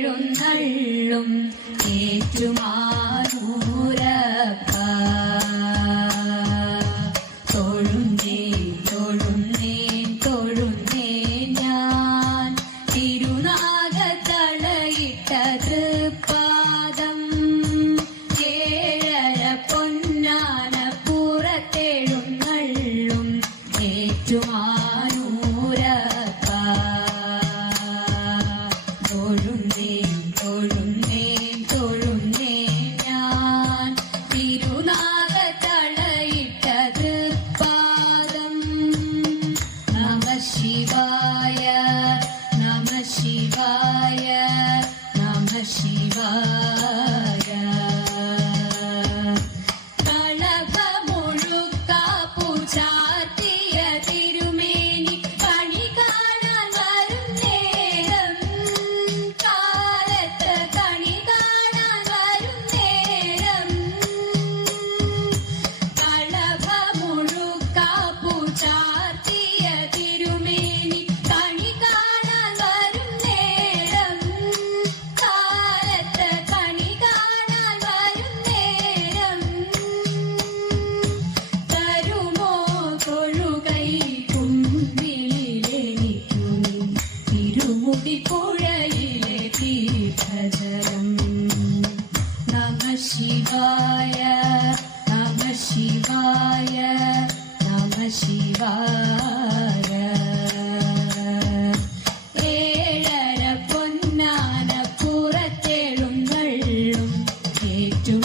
പൊന്നാനപ്പുറത്തെഴുന്നള്ളും ഏറ്റുമാനൂരപ്പ തൊഴുന്നേൻ തൊഴുന്നേൻ തൊഴുന്നേൻ ഞാൻ തിരുനാഗത്തളയിട്ട തൃപ്പാദം ഏഴര പൊന്നാനപ്പുറത്തെഴുന്നള്ളും ഏറ്റുമാനൂരപ്പ ശിവായ നമഃ ശിവായ നമഃ ശിവായ ഏഴര പൊന്നാനപ്പുറത്തെഴുന്നള്ളും ഏറ്റുമാനൂരപ്പ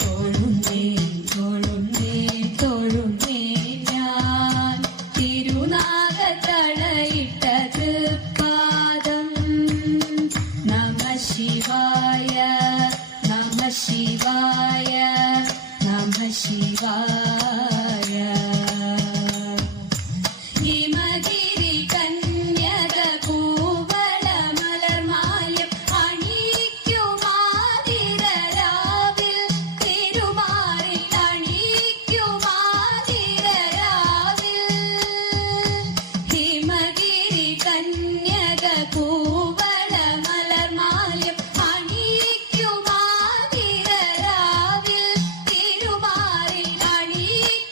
തൊഴുന്നേൻ തൊഴുന്നേൻ തൊഴുന്നേൻ ഞാൻ തിരുനാഗത്തളയിട്ട തൃപ്പാദം ശിവായ നമഃ ശിവായ നമഃ ശിവായ ഹിമഗിരി കന്യക കൂവള മലർമാല്യം അണിയിക്കുമാതിരരാവിൽ തിരുമാറിൽ അണിയിക്കുമാതിരരാവിൽ ഹിമഗിരി കന്യക കൂവള ിക്കുമാതിരരാവിൽ തിരുമാറിൽ അണിയിക്കുമാതിരരാവിൽ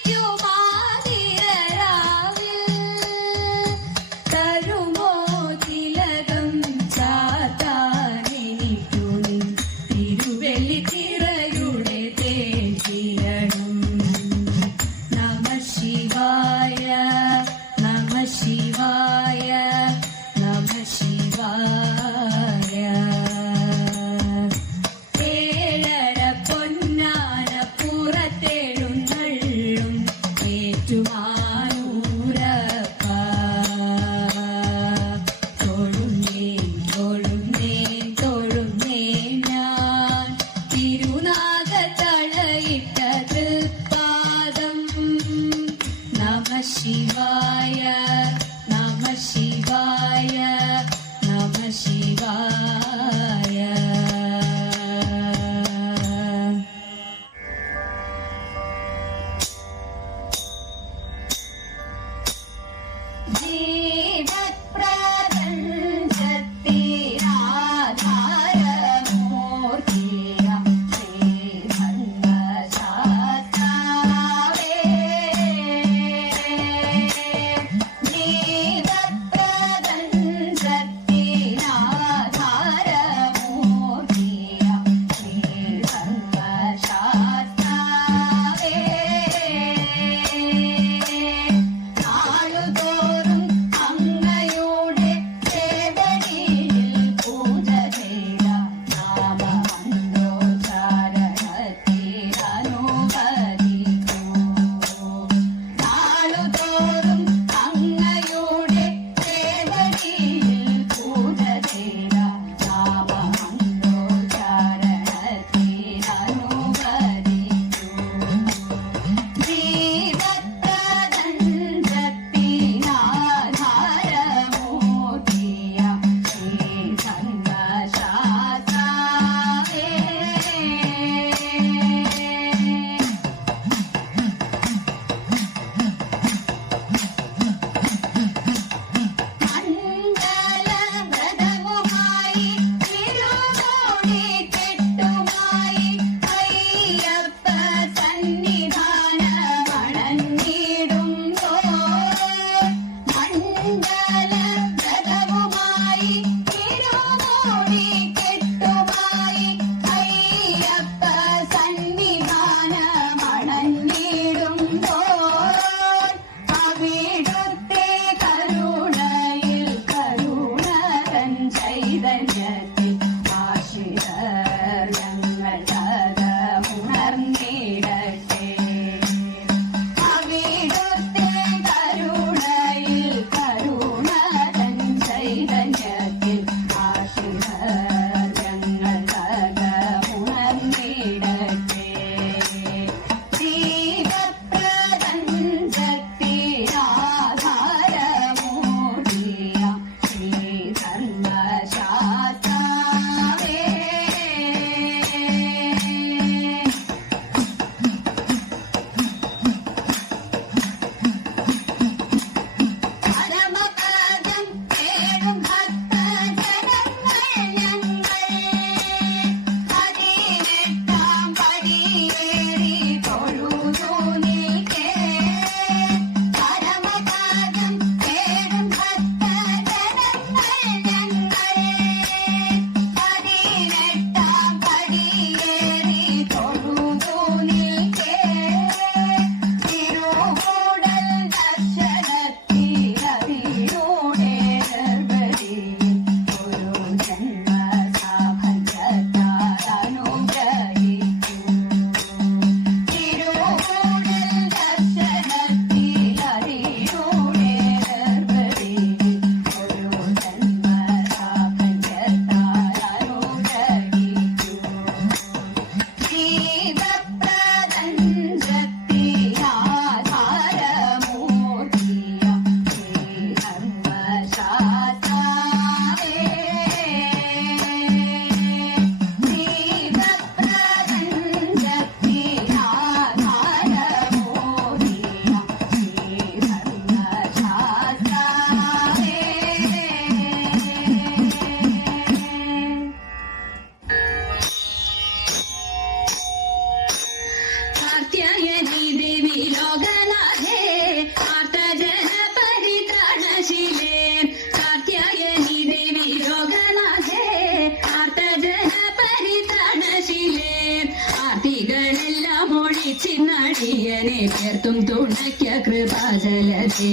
പ്രിയനെ പേർത്തും തുണയ്ക്ക കൃപാജലതേ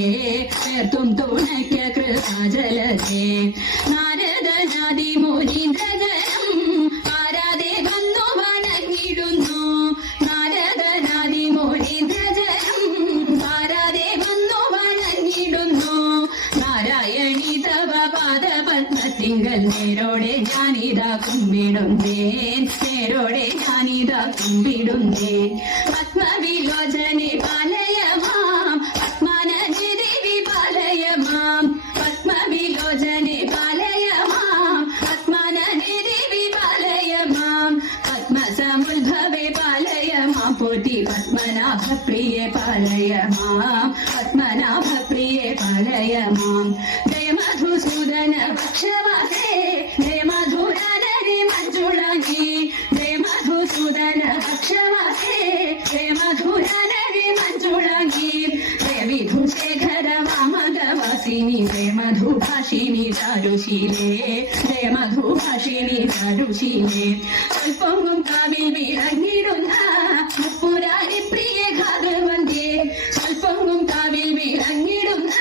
പേർത്തും തുണയ്ക്ക കൃപാജലതേ നാരദനാദി മുനീന്ദ്രജനം ആരാധേ വന്നു വണങ്ങിടുന്നു നാരദനാദി മുനീന്ദ്രജനം ആരാധേ വന്നു വണങ്ങിടുന്നു നാരായണി തവ പാദപത്മത്തിങ്കൽ നേരോടെ ഞാനിതാ കുമ്പിടുന്നേൻ നേരോടെ ഞാനിതാ കുമ്പിടുന്നേൻ പത്മവിലോചനെ പാലയ മാം പത്മാനന്ദി പാലയ മാം പത്മവിലോചനെ പാലയ മാം പത്മാനന്ദി പാലയ മാം പത്മസമുദ്ഭവേ പാലയ മാം പോറ്റി പത്മനാഭ പ്രിയേ പാലയ മാം പത്മനാഭ പ്രിയേ പാലയ മാം ജയ മധുസൂദന ഭക്ഷവാസേ ജയ മധുരാനരി മഞ്ജുളാംഗി ജയ മധുസൂദന ഭക്ഷവാസേ ജയ മധുരാനരി മഞ്ജുളാംഗി ജയ വിധുശേഖര വാമകവാസിനി ജയ മധുഭാഷിണി ചാരുശീലേ ജയ മധുഭാഷിണി ചാരുശീലേ സ്വൽപ്പൊങ്ങും കാവിൽ വിളങ്ങിടുന്ന മുപ്പുരാരി പ്രിയ ഘാതവന്യേ സ്വൽപ്പൊങ്ങും കാവിൽ വിളങ്ങിടുന്ന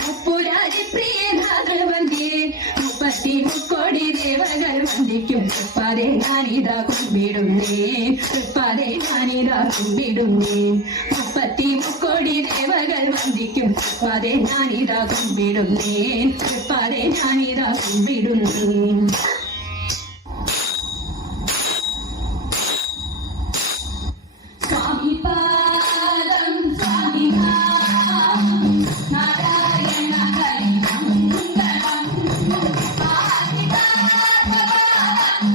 മുപ്പുരാരി പ്രിയ ഘാതവന്യേ മുപ്പത്തി മുക്കോടി ദേവകൾ വന്ദിക്കും തൃപ്പാതെ ഞാനിതാ കുമ്പിടുന്നേ തൃപ്പാതെ ഞാനിതാ കുമ്പിടുന്നേ മുപ്പത്തി മുക്കോടി ദേവകൾ വന്ദിക്കും തൃപ്പാതെ ഞാനിതാ കുമ്പിടുന്നേ തൃപ്പാതെ ഞാനിതാ കുമ്പിടുന്നേ സ്വാമി പാദം സ്വാമി നാരായണ ഹരി മംഗളം സ്വാമി പാദം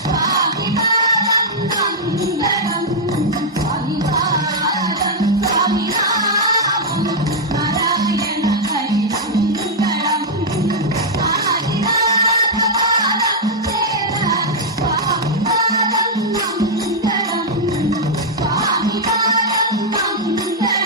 സ്വാമി പാദം മംഗളം സ്വാമി പാദം സ്വാമി നാരായണ ഹരി മംഗളം സ്വാമി പാദം മംഗളം സ്വാമി പാദം മംഗളം